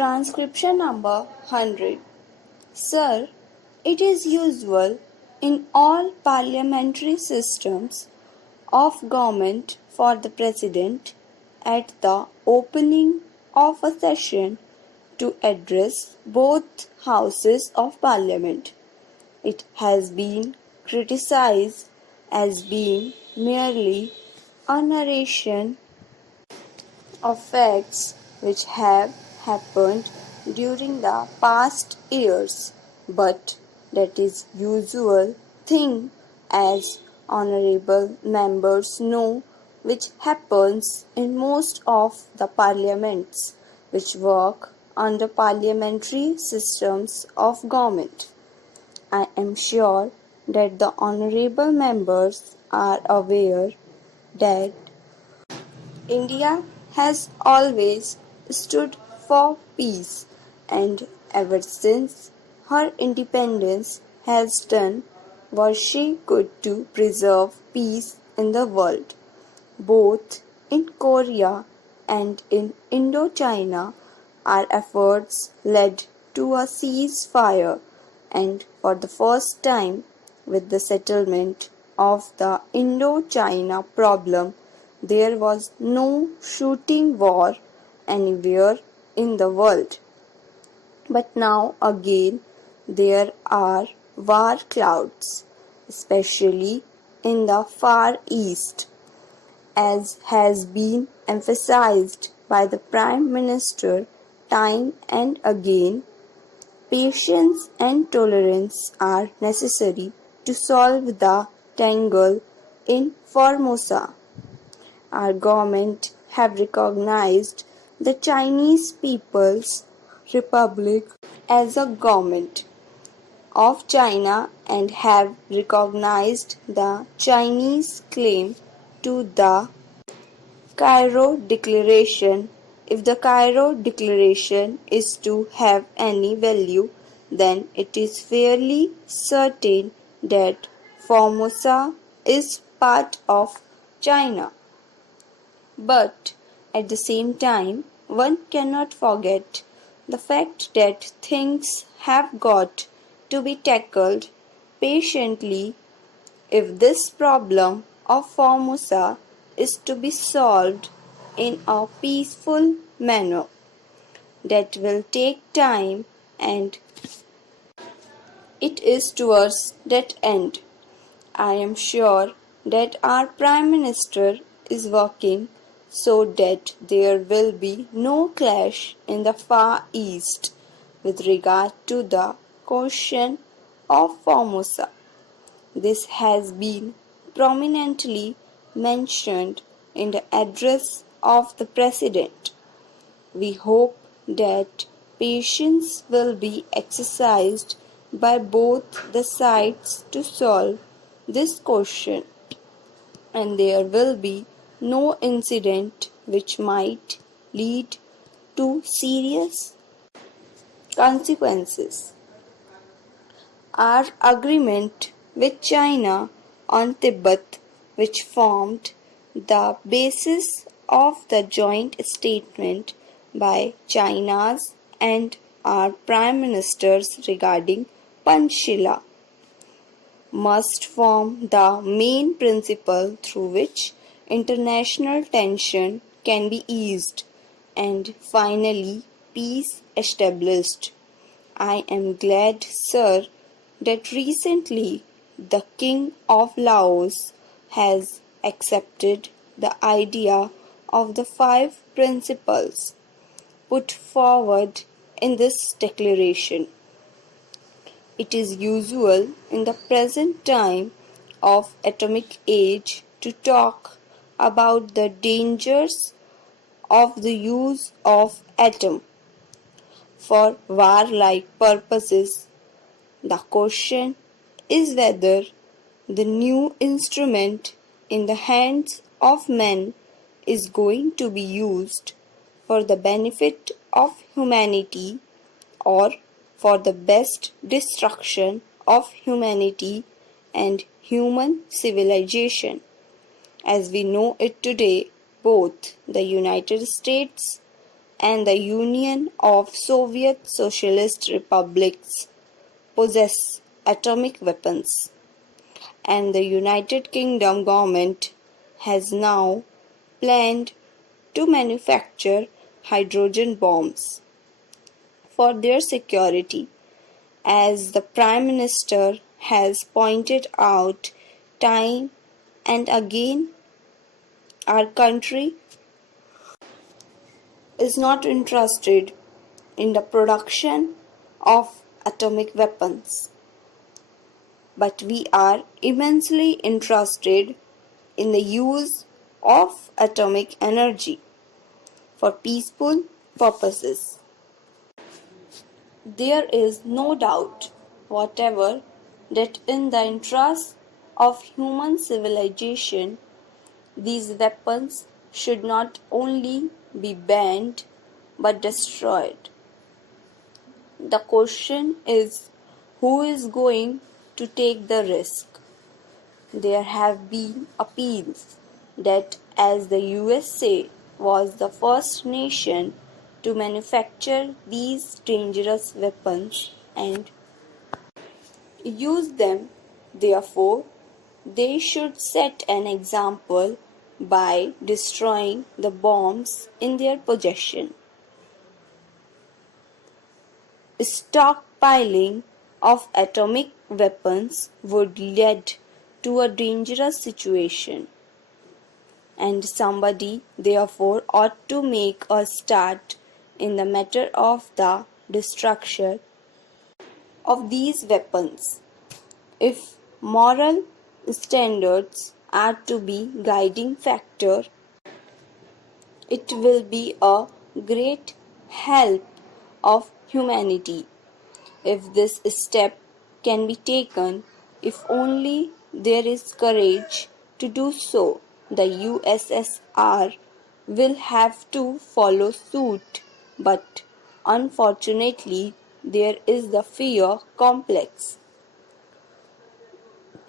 Transcription number 100. Sir, it is usual in all parliamentary systems of government for the President at the opening of a session to address both houses of Parliament. It has been criticized as being merely a narration of facts which have happened during the past years, but that is usual thing, as honorable members know, which happens in most of the parliaments which work under parliamentary systems of government. I am sure that the honorable members are aware that India has always stood for peace, and ever since her independence has done what she could to preserve peace in the world. Both in Korea and in Indochina, our efforts led to a ceasefire, and for the first time, with the settlement of the Indochina problem, there was no shooting war anywhere in the world. But now again there are war clouds, especially in the Far East, as has been emphasized by the Prime Minister time and again. Patience and tolerance are necessary to solve the tangle in Formosa. Our government have recognized the Chinese People's Republic as a government of China and have recognized the Chinese claim to the Cairo Declaration. If the Cairo Declaration is to have any value, then it is fairly certain that Formosa is part of China. But at the same time, one cannot forget the fact that things have got to be tackled patiently if this problem of Formosa is to be solved in a peaceful manner. That will take time, and it is towards that end. I am sure that our Prime Minister is working so that there will be no clash in the Far East with regard to the question of Formosa. This has been prominently mentioned in the address of the President. We hope that patience will be exercised by both the sides to solve this question, and there will be no incident which might lead to serious consequences. Our agreement with China on Tibet, which formed the basis of the joint statement by China's and our prime ministers regarding Panchshila, must form the main principle through which international tension can be eased and finally peace established. I am glad, sir, that recently the King of Laos has accepted the idea of the 5 principles put forward in this declaration. It is usual in the present time of atomic age to talk about the dangers of the use of atom for warlike purposes. The question is whether the new instrument in the hands of men is going to be used for the benefit of humanity or for the best destruction of humanity and human civilization. As we know it today, both the United States and the Union of Soviet Socialist Republics possess atomic weapons, and the United Kingdom government has now planned to manufacture hydrogen bombs for their security. As the Prime Minister has pointed out time and again, our country is not interested in the production of atomic weapons, but we are immensely interested in the use of atomic energy for peaceful purposes. There is no doubt whatever that in the interest of human civilization, these weapons should not only be banned but destroyed. The question is, who is going to take the risk? There have been appeals that as the USA was the first nation to manufacture these dangerous weapons and use them, therefore, they should set an example by destroying the bombs in their possession. Stockpiling of atomic weapons would lead to a dangerous situation, and somebody therefore ought to make a start in the matter of the destruction of these weapons. If moral standards are to be guiding factor, it will be a great help of humanity if this step can be taken, if only there is courage to do so. The USSR will have to follow suit, but unfortunately, there is the fear complex.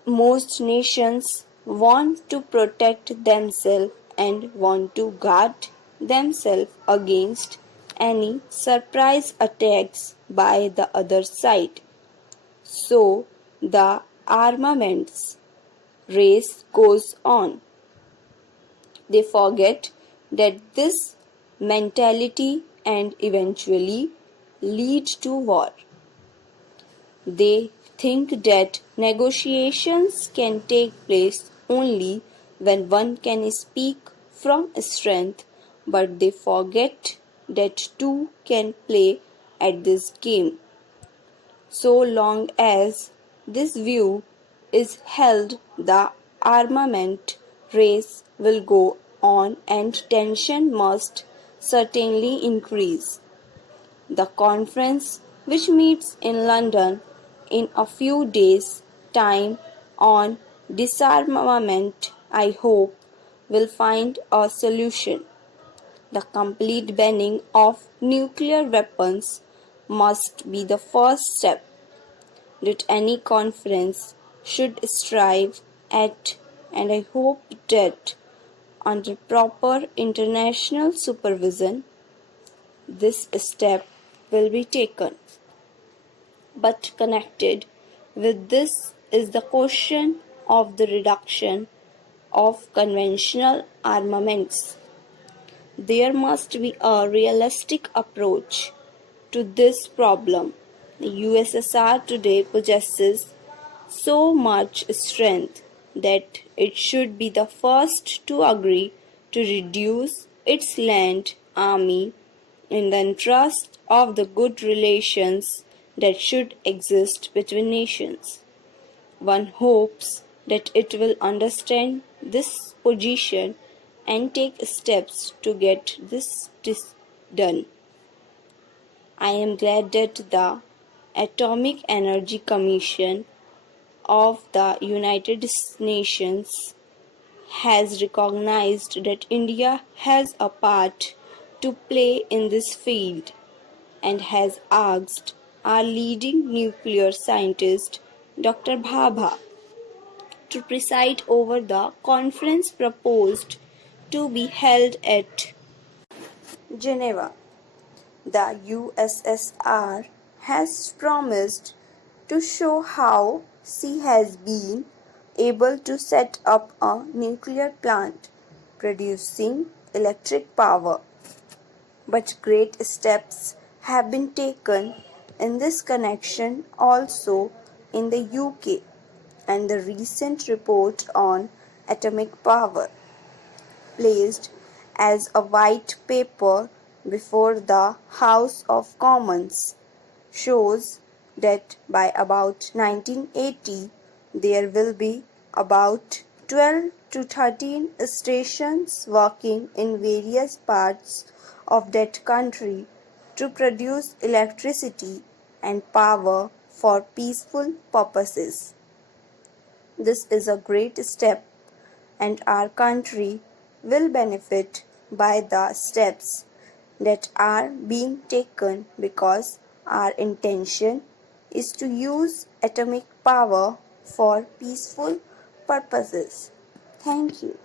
Most nations want to protect themselves and want to guard themselves against any surprise attacks by the other side. So the armaments race goes on. They forget that this mentality and eventually lead to war. They think that negotiations can take place only when one can speak from strength, but they forget that two can play at this game. So long as this view is held, the armament race will go on and tension must certainly increase. The conference, which meets in London in a few days' time on disarmament, I hope, will find a solution. The complete banning of nuclear weapons must be the first step that any conference should strive at, and I hope that under proper international supervision, this step will be taken. But connected with this is the question of the reduction of conventional armaments. There must be a realistic approach to this problem. The USSR today possesses so much strength that it should be the first to agree to reduce its land army in the interest of the good relations that should exist between nations. One hopes that it will understand this position and take steps to get this done. I am glad that the Atomic Energy Commission of the United Nations has recognized that India has a part to play in this field and has asked our leading nuclear scientist, Dr. Bhabha, to preside over the conference proposed to be held at Geneva. the USSR has promised to show how she has been able to set up a nuclear plant producing electric power. But great steps have been taken in this connection also in the UK, and the recent report on atomic power, placed as a white paper before the House of Commons, shows that by about 1980 there will be about 12 to 13 stations working in various parts of that country to produce electricity and power for peaceful purposes. This is a great step, and our country will benefit by the steps that are being taken because our intention is to use atomic power for peaceful purposes. Thank you.